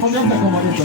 Ponerte como esto.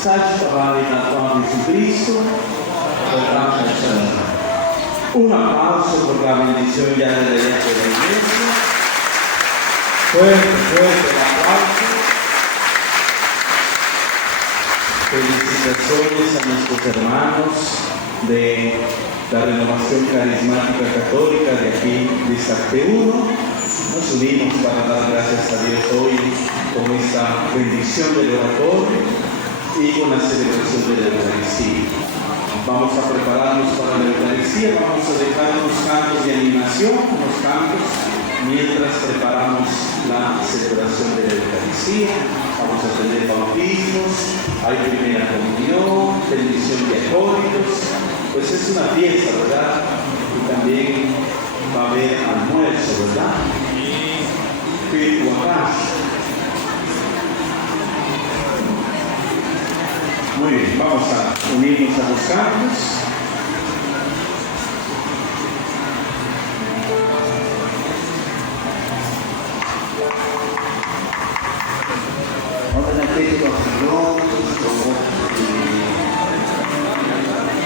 Messaggio parlare da Juan Jesucristo, un applauso por la bendición ya de la iglesia. Fuerte el aplauso. Felicitaciones a nuestros hermanos de la Renovación Carismática Católica de aquí de Sacteuno. Nos unimos para dar gracias a Dios hoy con esta bendición del oratorio y con la celebración de la Eucaristía. Vamos a prepararnos para la Eucaristía, vamos a dejar unos cantos de animación, unos cantos, mientras preparamos la celebración de la Eucaristía. Vamos a tener bautismos, hay primera comunión, bendición de acólitos, pues es una fiesta, ¿verdad? Y también va a haber almuerzo, ¿verdad? Y muy bien, vamos a unirnos a los cantos. Orden atlético al Señor,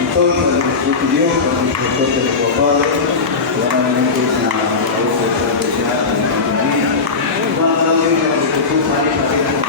y todo lo que pidió con nuestro propio de Padre, realmente es una voz de especial, vamos a dar a Jesús, María,